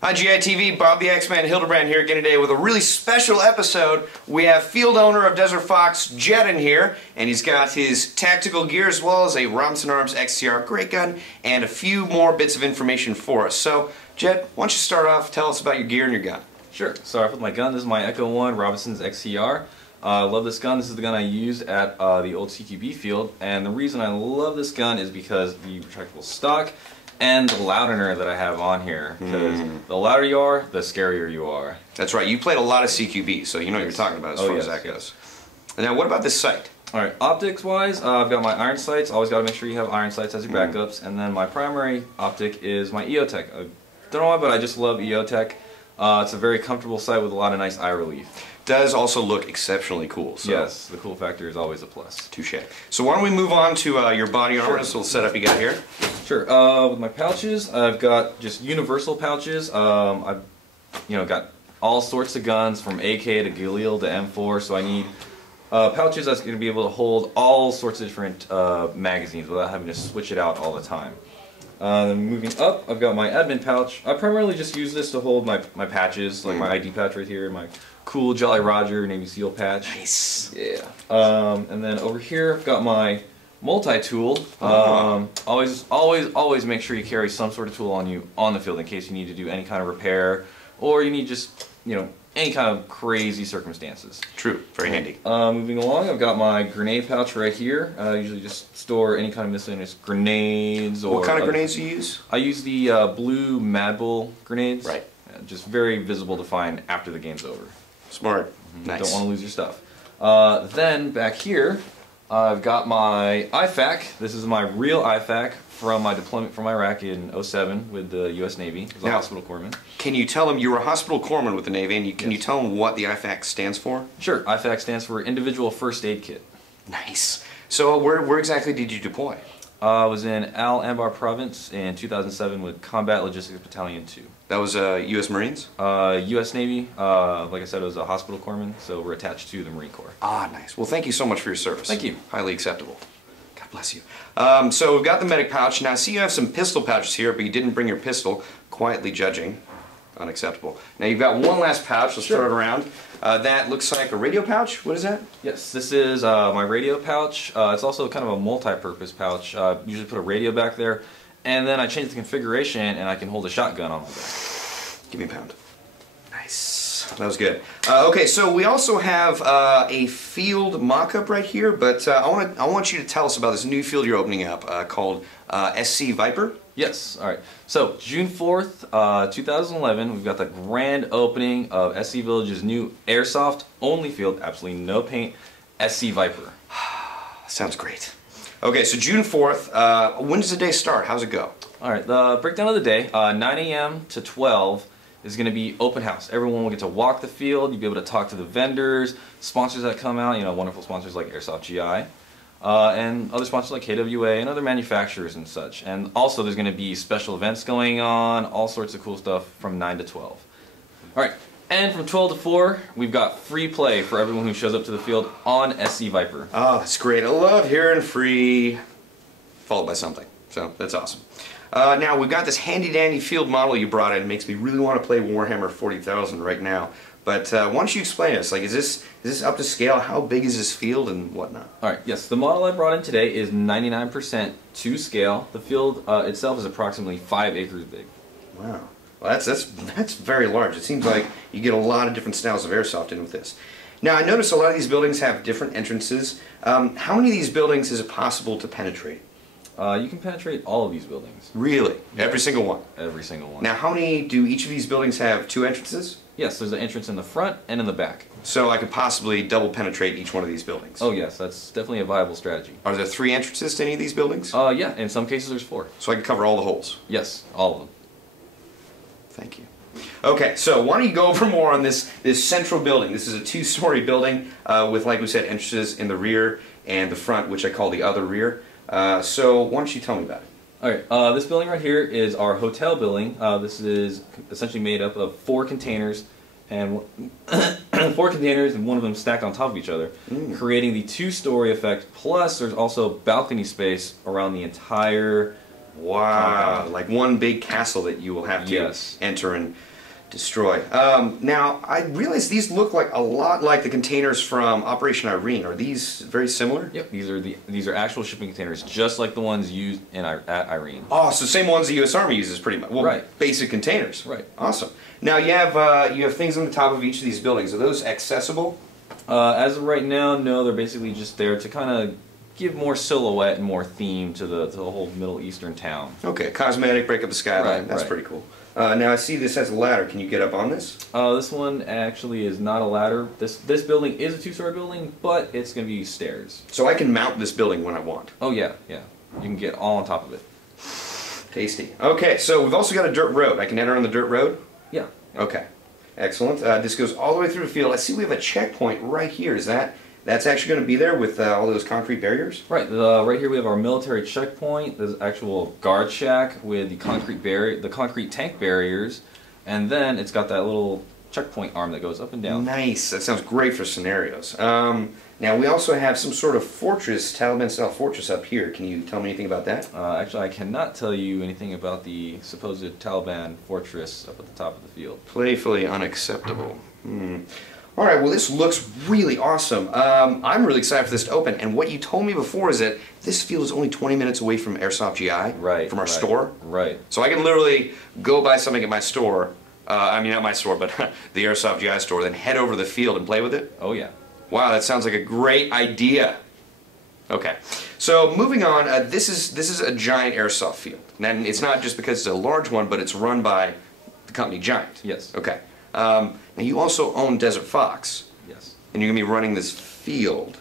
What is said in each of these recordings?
Hi GITV, Bob the X-Man Hildebrand here again today with a really special episode. We have field owner of Desert Fox, Jed, in here, and he's got his tactical gear as well as a Robinson Arms XCR great gun and a few more bits of information for us. So, Jed, why don't you start off, tell us about your gear and your gun. Sure. Start off with my gun. This is my Echo 1 Robinson's XCR. I love this gun. This is the gun I used at the old CQB field, and the reason I love this gun is because the retractable stock and the loudener that I have on here, because the louder you are, the scarier you are. That's right. You played a lot of CQB, so you know what you're talking about as far as that goes. Now, what about this sight? Alright, optics-wise, I've got my iron sights. Always got to make sure you have iron sights as your backups. And then my primary optic is my EOTech. I don't know why, but I just love EOTech. It's a very comfortable sight with a lot of nice eye relief. Does also look exceptionally cool. So. Yes, the cool factor is always a plus. Touche. So why don't we move on to your body armor, this little setup you got here. Sure. With my pouches, I've got just universal pouches. I've got all sorts of guns from AK to Galil to M4, so I need pouches that's going to be able to hold all sorts of different magazines without having to switch it out all the time. Then moving up, I've got my admin pouch. I primarily just use this to hold my patches, like my ID patch right here, my cool Jolly Roger Navy SEAL patch. Nice. Yeah. And then over here, I've got my multi-tool. Always make sure you carry some sort of tool on you on the field in case you need to do any kind of repair or you need just, any kind of crazy circumstances. True. Very handy. Moving along, I've got my grenade pouch right here. I usually just store any kind of miscellaneous grenades. Or what kind of grenades do you use? I use the blue Mad Bull grenades. Right. Just very visible to find after the game's over. Smart. Nice. Don't want to lose your stuff. Then back here, I've got my IFAK. This is my real IFAK from my deployment from Iraq in '07 with the U.S. Navy as a hospital corpsman. Can you tell them you were a hospital corpsman with the Navy, and can you tell them what the IFAK stands for? Sure. IFAK stands for Individual First Aid Kit. Nice. So where exactly did you deploy? I was in Al Anbar Province in 2007 with Combat Logistics Battalion 2. That was U.S. Marines? U.S. Navy. Like I said, I was a hospital corpsman, so we're attached to the Marine Corps. Ah, nice. Well, thank you so much for your service. Thank you. Highly acceptable. God bless you. So we've got the medic pouch. Now, I see you have some pistol pouches here, but you didn't bring your pistol. Quietly judging. Unacceptable. Now, you've got one last pouch. Let's throw it around. That looks like a radio pouch. What is that? Yes, this is my radio pouch. It's also kind of a multi-purpose pouch. Usually put a radio back there, and then I change the configuration, and I can hold a shotgun on my back. Give me a pound. Nice. That was good. Okay, so we also have a field mock-up right here, but I want you to tell us about this new field you're opening up called SC Viper. Yes, alright. So, June 4th, 2011, we've got the grand opening of SC Village's new Airsoft only field, absolutely no paint, SC Viper. Sounds great. Okay, so June 4th, when does the day start? How's it go? Alright, the breakdown of the day, 9 a.m. to 12 is going to be open house. Everyone will get to walk the field, you'll be able to talk to the vendors, sponsors that come out, wonderful sponsors like Airsoft GI. And other sponsors like KWA and other manufacturers and such. And also there's going to be special events going on, all sorts of cool stuff from 9 to 12. Alright, and from 12 to 4, we've got free play for everyone who shows up to the field on SC Viper. Oh, that's great. I love hearing free, followed by something. So, that's awesome. Now, we've got this handy-dandy field model you brought in. It makes me really want to play Warhammer 40,000 right now. But why don't you explain this? Like, is this up to scale? How big is this field and whatnot? All right. Yes, the model I brought in today is 99% to scale. The field itself is approximately 5 acres big. Wow. Well, that's very large. It seems like you get a lot of different styles of airsoft in with this. Now, I noticed a lot of these buildings have different entrances. How many of these buildings is it possible to penetrate? You can penetrate all of these buildings. Really? Yeah. Every single one? Every single one. Now, how many do each of these buildings have 2 entrances? Yes, there's an entrance in the front and in the back. So I could possibly double penetrate each one of these buildings? Oh yes, that's definitely a viable strategy. Are there 3 entrances to any of these buildings? Yeah, in some cases there's 4. So I can cover all the holes? Yes, all of them. Thank you. Okay, so why don't you go over more on this central building. This is a 2-story building with, like we said, entrances in the rear and the front, which I call the other rear. So why don't you tell me about it? Alright, this building right here is our hotel building. This is essentially made up of 4 containers and 4 containers and one of them stacked on top of each other, creating the 2-story effect. Plus, there's also balcony space around the entire Wow, like one big castle that you will have to enter and destroy. Now, I realize these look like a lot like the containers from Operation Irene. Are these very similar? Yep, these are actual shipping containers, just like the ones used at Irene. Oh, so same ones the U.S. Army uses, pretty much. Well, right. Basic containers. Right. Awesome. Now you have things on the top of each of these buildings. Are those accessible? As of right now, no. They're basically just there to kind of give more silhouette and more theme to the whole Middle Eastern town. Okay, cosmetic, break up the skyline. Right, That's pretty cool. Now I see this has a ladder. Can you get up on this? This one actually is not a ladder. This building is a two-story building, but it's going to be stairs. So I can mount this building when I want? Oh yeah, yeah. You can get all on top of it. Tasty. Okay, so we've also got a dirt road. I can enter on the dirt road? Yeah. Okay, excellent. This goes all the way through the field. I see we have a checkpoint right here. That's actually going to be there with all those concrete barriers? Right. Right here we have our military checkpoint. There's actual guard shack with the concrete tank barriers, and then it's got that little checkpoint arm that goes up and down. Nice. That sounds great for scenarios. Now we also have some sort of fortress, Taliban-style fortress up here. Can you tell me anything about that? Actually, I cannot tell you anything about the supposed Taliban fortress up at the top of the field. Playfully unacceptable. All right, well, this looks really awesome. I'm really excited for this to open, and what you told me before is that this field is only 20 minutes away from Airsoft GI, right, from our store. Right. So I can literally go buy something at my store, I mean, not my store, but the Airsoft GI store, then head over to the field and play with it? Oh, yeah. Wow, that sounds like a great idea. Okay, so moving on, this is a giant airsoft field. And it's not just because it's a large one, but it's run by the company Giant. Yes. Okay. Now you also own Desert Fox. Yes. And you're going to be running this field.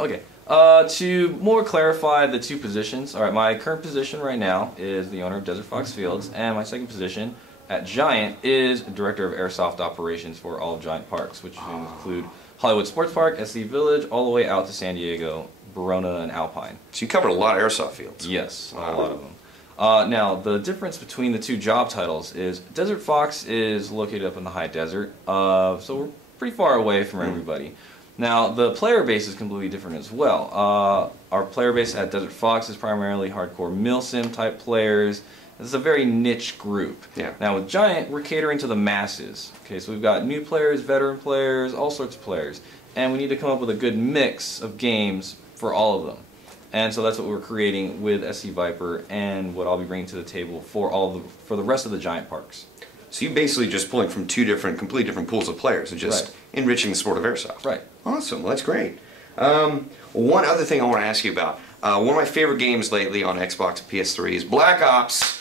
Okay. To more clarify the two positions, all right, my current position right now is the owner of Desert Fox Fields, and my second position at Giant is Director of Airsoft Operations for all of Giant Parks, which include Hollywood Sports Park, SC Village, all the way out to San Diego, Verona, and Alpine. So you covered a lot of airsoft fields. Yes, a lot of them. Now, the difference between the two job titles is Desert Fox is located up in the high desert, so we're pretty far away from everybody. Now, the player base is completely different as well. Our player base at Desert Fox is primarily hardcore milsim type players. This is a very niche group. Yeah. Now, with Giant, we're catering to the masses. Okay, so we've got new players, veteran players, all sorts of players, and we need to come up with a good mix of games for all of them. And so that's what we're creating with SC Viper, and what I'll be bringing to the table for the rest of the Giant Parks. So you're basically just pulling from two completely different pools of players and just enriching the sport of airsoft. Right. Awesome. Well, that's great. One other thing I want to ask you about. One of my favorite games lately on Xbox and PS3 is Black Ops.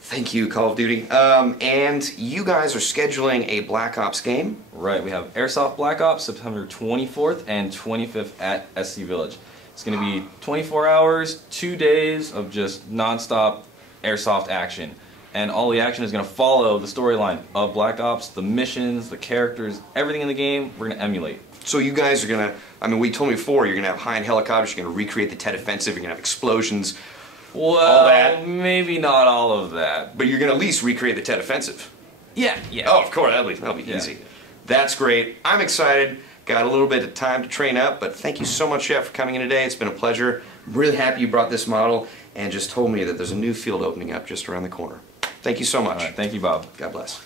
Thank you, Call of Duty. And you guys are scheduling a Black Ops game? Right. We have Airsoft Black Ops September 24th and 25th at SC Village. It's going to be 24 hours, 2 days of just non-stop airsoft action. And all the action is going to follow the storyline of Black Ops, the missions, the characters, everything in the game, we're going to emulate. So you guys are going to, I mean, we told me before, you're going to have high-end helicopters, you're going to recreate the Tet Offensive, you're going to have explosions, well, all that. Maybe not all of that. But you're going to at least recreate the Tet Offensive. Yeah, yeah. Oh, of course, that'll be easy. That's great. I'm excited. Got a little bit of time to train up, but thank you so much, Jeff, for coming in today. It's been a pleasure. I'm really happy you brought this model and just told me that there's a new field opening up just around the corner. Thank you so much. All right, thank you, Bob. God bless.